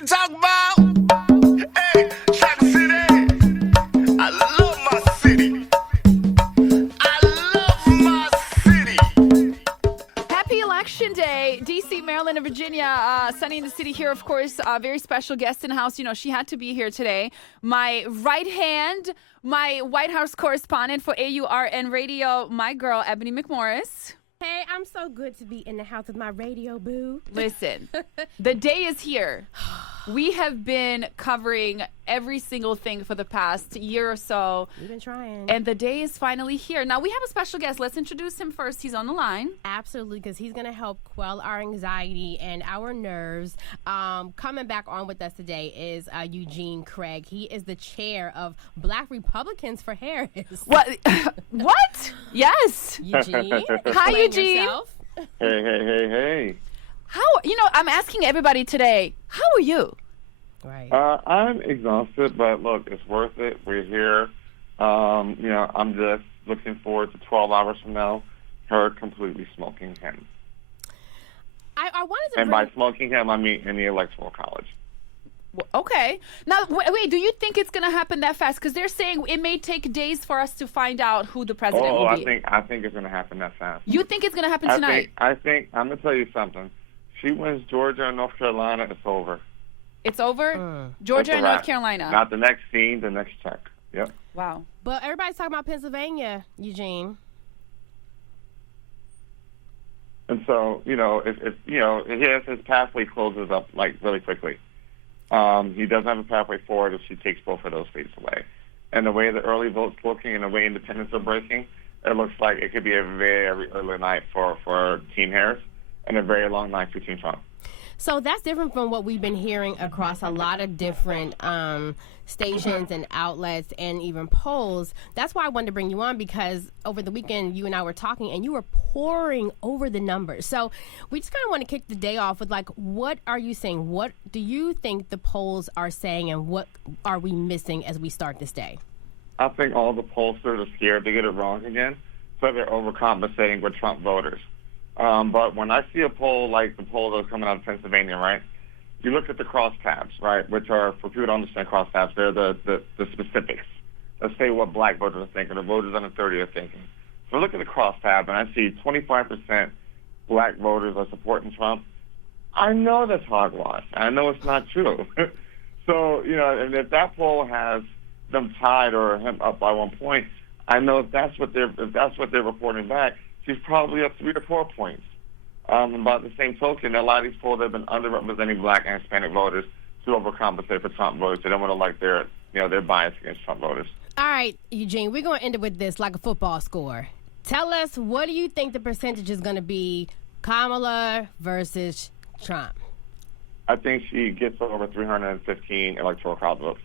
to talk about? Hey, Track City. I love my city. I love my city. Happy Election Day, D.C., Maryland, and Virginia. Sunny in the city here, of course. Very special guest in the house. You know, she had to be here today. My right hand, my White House correspondent for AURN Radio, my girl, Ebony McMorris. Hey, I'm so good to be in the house with my radio boo. Listen, the day is here. We have been covering every single thing for the past year or so. We've been trying. And the day is finally here. Now, we have a special guest. Let's introduce him first. He's on the line. Absolutely, because he's going to help quell our anxiety and our nerves. Coming back on with us today is Eugene Craig. He is the chair of Black Republicans for Harris. What? What? Yes. Eugene. Hi, explain Eugene. yourself. Hey. How, I'm asking everybody today, how are you? Right. I'm exhausted, but look, it's worth it. We're here. I'm just looking forward to 12 hours from now, her completely smoking him. I wanted to And by smoking him, I mean in the Electoral College. Okay. Now, wait, do you think it's going to happen that fast? Because they're saying it may take days for us to find out who the president will be. I think it's going to happen that fast. You think it's going to happen tonight? I think, I'm going to tell you something. She wins Georgia and North Carolina, it's over. It's over? Georgia and North Carolina. Not the next scene, the next check. Yep. Wow. But everybody's talking about Pennsylvania, Eugene. And so, his pathway closes up, like, really quickly. He doesn't have a pathway forward if she takes both of those states away. And the way the early vote's looking and the way independents are breaking, it looks like it could be a very early night for Team Harris and a very long night for Team Trump. So that's different from what we've been hearing across a lot of different stations and outlets and even polls. That's why I wanted to bring you on, because over the weekend you and I were talking and you were pouring over the numbers. So we just kind of want to kick the day off with, like, what are you saying? What do you think the polls are saying, and what are we missing as we start this day? I think all the pollsters are scared to get it wrong again, so they're overcompensating with Trump voters. But when I see a poll like the poll that's coming out of Pennsylvania, right, you look at the crosstabs, right, which are, for people to understand crosstabs, they're the specifics. Let's say what black voters are thinking, or voters under 30 are thinking. So I look at the crosstab, and I see 25% black voters are supporting Trump. I know that's hogwash. I know it's not true. So, and if that poll has them tied or him up by 1 point, I know if that's what they're reporting back, she's probably up 3 to 4 points. About the same token, a lot of these polls have been underrepresenting black and Hispanic voters to overcompensate for Trump voters. They don't want to like their bias against Trump voters. All right, Eugene, we're going to end it with this, like a football score. Tell us, what do you think the percentage is going to be, Kamala versus Trump? I think she gets over 315 electoral college votes.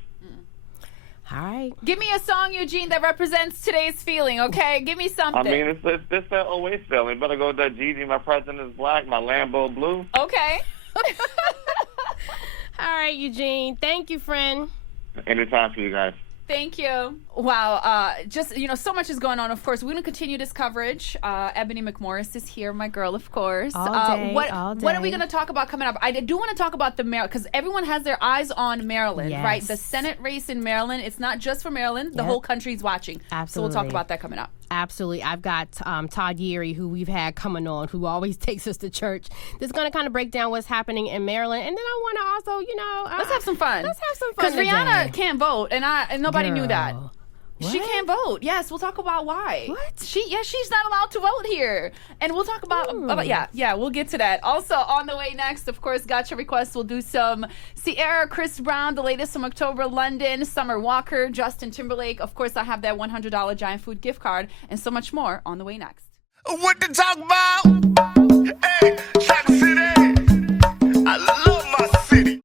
All right. Give me a song, Eugene, that represents today's feeling, okay? Give me something. I mean, it's that always feeling. Better go with that Gigi, my president is black, my Lambo blue. Okay. All right, Eugene. Thank you, friend. Anytime for you guys. Thank you. Wow. So much is going on. Of course, we're going to continue this coverage. Ebony McMorris is here, my girl, of course. All day. What are we going to talk about coming up? I do want to talk about the Maryland, because everyone has their eyes on Maryland, Yes. right? The Senate race in Maryland. It's not just for Maryland. The whole country's watching. Absolutely. So we'll talk about that coming up. Absolutely. I've got Todd Yeary, who we've had coming on, who always takes us to church. That's going to kind of break down what's happening in Maryland. And then I want to also, let's have some fun. Let's have some fun Because Rihanna can't vote, and nobody knew that. Girl. She What? can't vote. Yes, we'll talk about why. What? She's not allowed to vote here. And we'll talk about we'll get to that. Also, on the way next, of course, Gotcha Requests. We'll do some Sierra, Chris Brown, the latest from October, London, Summer Walker, Justin Timberlake. Of course, I have that $100 Giant Food gift card, and so much more on the way next. What to talk about? Hey, Track City.